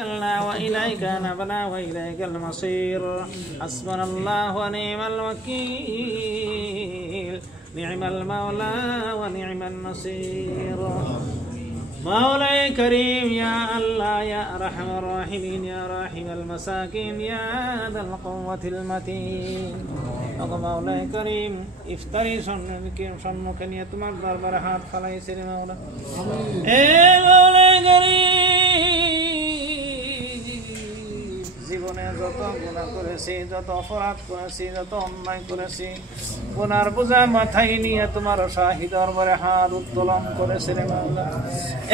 توكلنا وإليك نبنا وإليك المصير حسبنا الله ونعم الوكيل نعم المولى ونعم النصير مولاي كريم يا الله يا أرحم الراحمين يا راحم المساكين يا ذا القوة المتين مولاي كريم افتري সম্মুখে নিয়ে তোমার দরবারে হাত ফেলাইছি রে মাওলা এ مولاي كريم জীবনে যত গুনাহ করেছি যত অপরাধ করেছি যত অন্যায় করেছি গুনার বোঝা মাথায় নিয়ে তোমার শাহী দরবারে হাত উত্তোলন করেছি রে মাওলা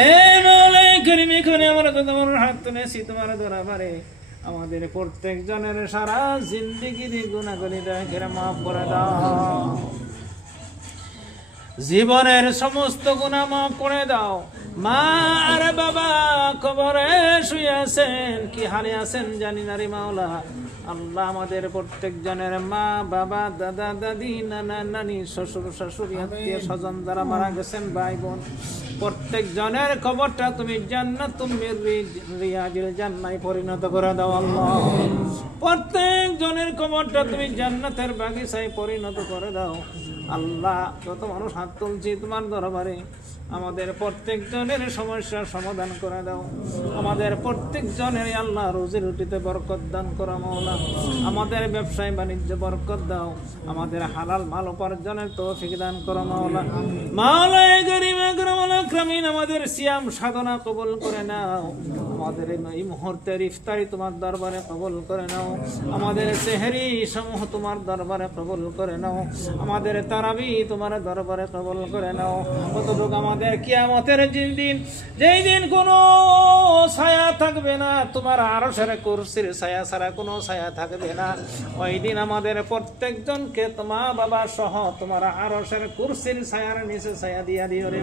এ مولاي كريم এখানে আমরা তোমার হাত তুলেছি তোমার দরবারে আমাদের প্রত্যেক জনের সারা জিন্দেগির গুনাহগুলিকে মাফ করে দাও জীবনের সমস্ত গুনাহ মাফ করে দাও মা আর বাবা কবরে শুয়ে আছেন কি হালে আছেন জানি না রে মাওলা আল্লাহ আমাদের প্রত্যেক জনের মা বাবা দাদা দাদি নানা নানি শ্বশুর শাশুড়ি আত্মীয় স্বজন যারা মারা গেছেন ভাই বোন প্রত্যেক জনের কবরটা তুমি জান্নাতুল রিয়াজিল জান্নাতে পরিণত করে দাও আল্লাহ প্রত্যেক জনের কবরটা তুমি জান্নাতের বাগিচায় পরিণত করে দাও আল্লাহ যত মানুষ হাত তুলছি তোমার দরবারে আমাদের প্রত্যেক জনের সমস্যার সমাধান করে দাও আমাদের প্রত্যেক জনের আল্লাহ রুজি রুটিতে বরকত দান করো মাওলা আমাদের ব্যবসায় বাণিজ্য বরকত দাও আমাদের হালাল মাল উপার্জনের তৌফিক দান করো মাওলা মাওলা গরিব আকরামুল আকরামিন আমাদের সিয়াম সাধনা কবুল করে নাও আমাদের এই মুহূর্তের ইফতারি তোমার দরবারে কবুল করে নাও আমাদের সেহরি সমূহ তোমার দরবারে কবুল করে নাও আমাদের তারাবি তোমার দরবারে কবুল করে নাও কতটুকু আমাদের কিয়ামতের দিন যেই দিন কোনো ছায়া থাকবে না তোমার আরশের কুরসির ছায়া ছাড়া কোনো ছায়া থাকবে না ওই দিন আমাদের প্রত্যেকজনকে তোমার বাবা সহ তোমার আরশের কুরসির ছায়ার নিচে ছায়া দিয়া দিও রে